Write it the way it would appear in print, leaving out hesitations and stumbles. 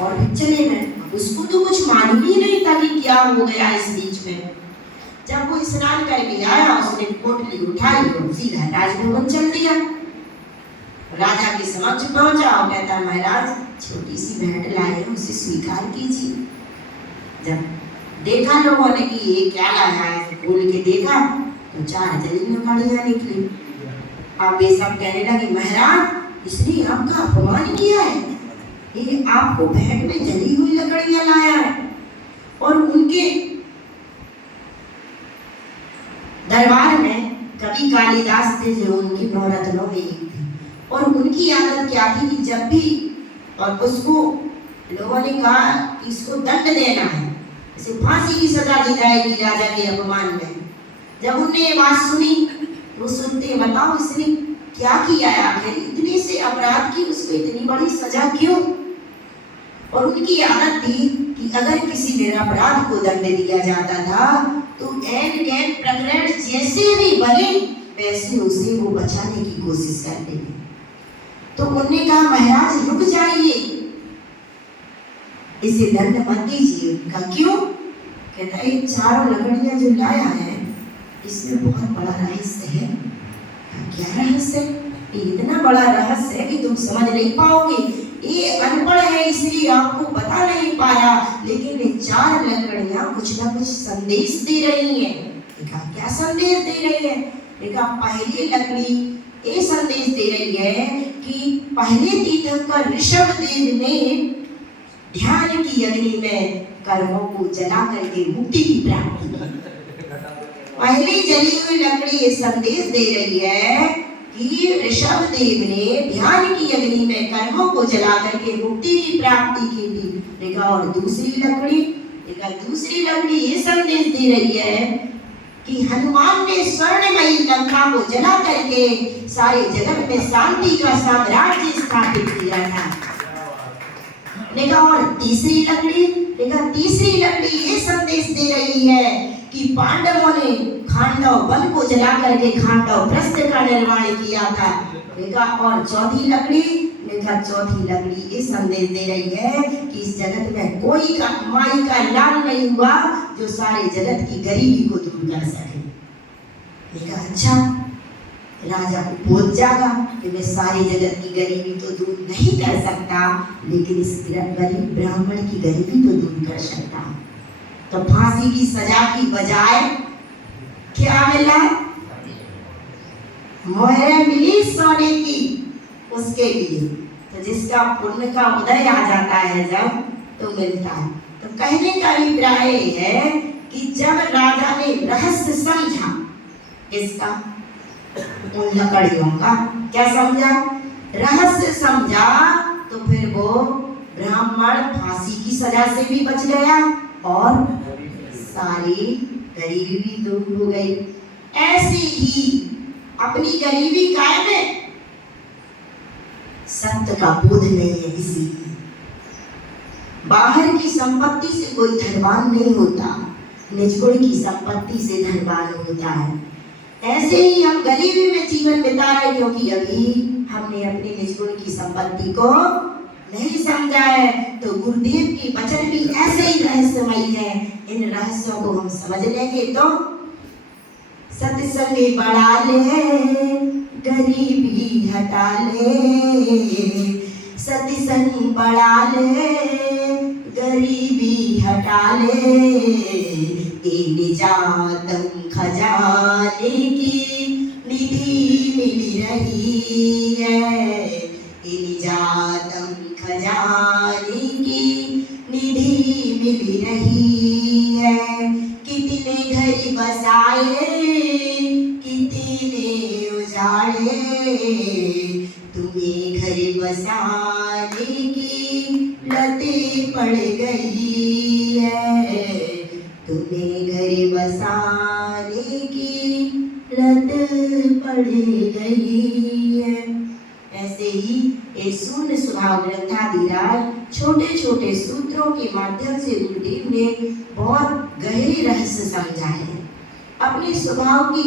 और फिर चले गए। उसको तो कुछ मालूम ही नहीं था कि क्या हो गया इस बीच में। जब वो स्नान करके आया, उसने पोटली उठाई और सीधा राजभवन चल दिया। राजा के समक्ष पहुंचा और कहता, महाराज छोटी सी भेंट लाए हैं, उसे स्वीकार कीजिए। जब देखा लोगों ने कि ये क्या लाया है, खोल के देखा तो 4 जली लकड़ियां निकली। अब ये सब कहने लगे, महाराज इसने आपका अपमान किया है, ये आपको भेंट में जली हुई लकड़ियां लाया है। और उनके दरबार में कवि कालिदास थे जो उनकी नवरत्नों में एक थे, और उनकी आदत क्या थी कि जब भी और उसको लोगों ने कहा कि इसको दंड देना है, इसे फांसी की सजा दी जाएगी राजा के अपमान में। जब उनने ये बात सुनी तो सुनते, बताओ इसने क्या किया है, आखिर इतने से अपराध की उसको इतनी बड़ी सजा क्यों। और उनकी आदत थी कि अगर किसी निरपराध को दंड दिया जाता था तो ऐन गैन प्रकरण जैसे भी बने वैसे उसे वो बचाने की कोशिश करते थे। तो उन्होंने कहा, महाराज रुक जाइए, इसे दंड मत दीजिए। उनका क्यों? कहता है, 4 लकड़ियां जो लाया है इसमें बहुत बड़ा रहस्य है। क्या रहस्य? इतना बड़ा रहस्य है कि तुम समझ नहीं पाओगे, ये अनपढ़ है इसलिए आपको बता नहीं पाया, लेकिन ये 4 लकड़ियां कुछ ना कुछ संदेश दे रही हैं। देखा क्या संदेश दे रही है? देखा पहली लकड़ी ये संदेश दे रही है कि पहले तीर्थंकर ऋषभदेव ने ध्यान की अग्नि में कर्मों को जला करके मुक्ति की प्राप्ति की। पहली जली हुई लकड़ी ये संदेश दे रही है कि ऋषभदेव ने ध्यान की अग्नि में कर्मों को जला करके मुक्ति की प्राप्ति की थी। देखा और दूसरी लकड़ी ये संदेश दे रही है कि हनुमान ने स्वर्णमयी लंका को जला करके सारे जगत में शांति का साम्राज्य स्थापित किया था। देखा और तीसरी लकड़ी ये संदेश दे रही है कि पांडवों ने खांडव वन को जला करके खांडव प्रस्थ का निर्माण किया था। देखा और चौथी लकड़ी ये संदेश दे रही है कि इस जगत में कोई माई का लाल नहीं हुआ जो सारे जगत की गरीबी को दूर कर सके। देखा अच्छा, राजा को बोध जागा कि मैं सारी जगत की गरीबी तो दूर नहीं कर सकता, लेकिन इस गरीब ब्राह्मण की गरीबी तो दूर कर सकता हूँ। तो फांसी की सजा की बजाय क्या मिला? मोहर मिली सोने की उसके लिए। तो जिसका पुण्य का उदय आ जाता है जब, तो मिलता है। तो कहने का अभिप्राय है कि जब राजा ने रहस्य समझा इसका, उन लकड़ियों का क्या समझा? रहस्य समझा, तो फिर वो ब्राह्मण फांसी की सजा से भी बच गया और सारी गरीबी भी दूर हो गई। ऐसे ही अपनी गरीबी कायम है, सत्य का बोध नहीं है। इसीलिए बाहर की संपत्ति से कोई धनवान नहीं होता, निजगुण की संपत्ति से धनवान होता है। ऐसे ही हम गरीबी में जीवन बिता रहे, क्योंकि अभी हमने अपनी निजगुण की संपत्ति को नहीं समझा है। तो गुरुदेव की वचन भी ऐसे ही रहस्यमय है। इन रहस्यों को हम समझ लेंगे तो सत्संग बढ़ा ले, गरीबी हटा ले, सत्संग बढ़ा ले, गरीबी हटा ले, निजातम खजाने की निधि मिल रही है, निजातम खजाने की निधि मिल रही है। कितने घर बसाए, कितने उजाड़े, तुम्हें घर बसाने की लतें पड़ गई है, तुम्हें घर बसाने की लत पड़ गई है। ऐसे ही ये शून्य स्वभाव ग्रंथाधिराज छोटे छोटे सूत्रों के माध्यम से गुरुदेव ने बहुत गहरे रहस्य समझाए हैं। अपने स्वभाव की